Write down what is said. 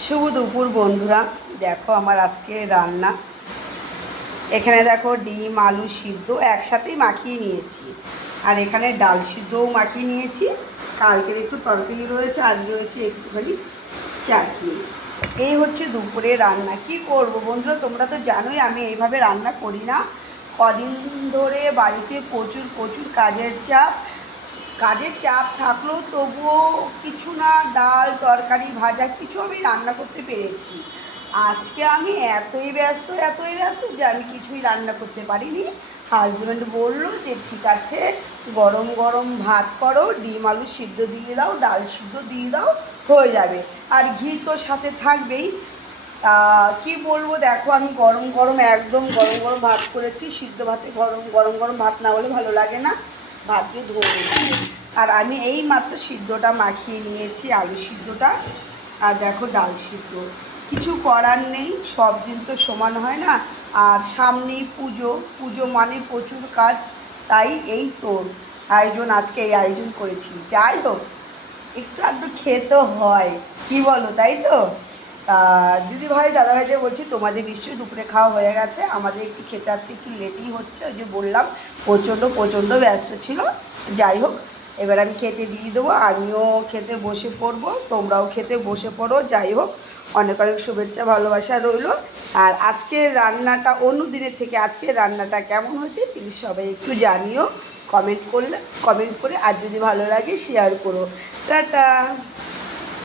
শুভ দুপুর বন্ধুরা। দেখো আমার আজকে রান্না। এখানে দেখো ডিম আলু সিদ্ধ একসাথেই মাখিয়ে নিয়েছি, আর এখানে ডাল সিদ্ধও মাখিয়ে নিয়েছি। কালকের একটু তরকারি রয়েছে, আর রয়েছে একটুখানি চাটনি। এই হচ্ছে দুপুরে রান্না। কি করব বন্ধুরা, তোমরা তো জানোই আমি এইভাবে রান্না করি না। কদিন ধরে বাড়িতে প্রচুর প্রচুর কাজের চাপ থাকলেও তবুও কিছু না, ডাল তরকারি ভাজা কিছু আমি রান্না করতে পেরেছি। আজকে আমি এতই ব্যস্ত যে আমি কিছুই রান্না করতে পারিনি। হাজব্যান্ড বলল যে ঠিক আছে, গরম গরম ভাত করো, ডিম আলু সিদ্ধ দিয়ে দাও, ডাল সিদ্ধ দিয়ে দাও, হয়ে যাবে। আর ঘি তো সাথে থাকবেই। কি বলবো, দেখো আমি গরম গরম একদম গরম গরম ভাত করেছি। সিদ্ধ ভাতে গরম গরম গরম ভাত না হলে ভালো লাগে না, ভাত দিয়ে ধরে নিয়েছি। আর আমি এই মাত্র সিদ্ধটা মাখিয়ে নিয়েছি, আলু সিদ্ধটা। আর দেখো ডাল সিদ্ধ। কিছু করার নেই, সব দিন তো সমান হয় না। আর সামনেই পুজো, পুজো মানে প্রচুর কাজ। তাই এই তোর আয়োজন, আজকে এই আয়োজন করেছি। যাই হোক, একটু আধটু খেতে হয়, কি বলো, তাই তো? দিদি ভাই দাদা ভাইদের বলছি, তোমাদের নিশ্চয়ই দুপুরে খাওয়া হয়ে গেছে। আমাদের একটু খেতে আজকে একটু লেটই হচ্ছে, ওই যে বললাম প্রচণ্ড ব্যস্ত ছিল। যাই হোক, এবার আমি খেতে দিয়ে দেবো, আমিও খেতে বসে পড়বো, তোমরাও খেতে বসে পড়ো। যাই হোক, অনেক অনেক শুভেচ্ছা ভালোবাসা রইলো। আর আজকের রান্নাটা অন্য দিনের থেকে আজকের রান্নাটা কেমন হয়েছে প্লিজ সবাই একটু জানিও, কমেন্ট করে। আর যদি ভালো লাগে শেয়ার করো। টাটা।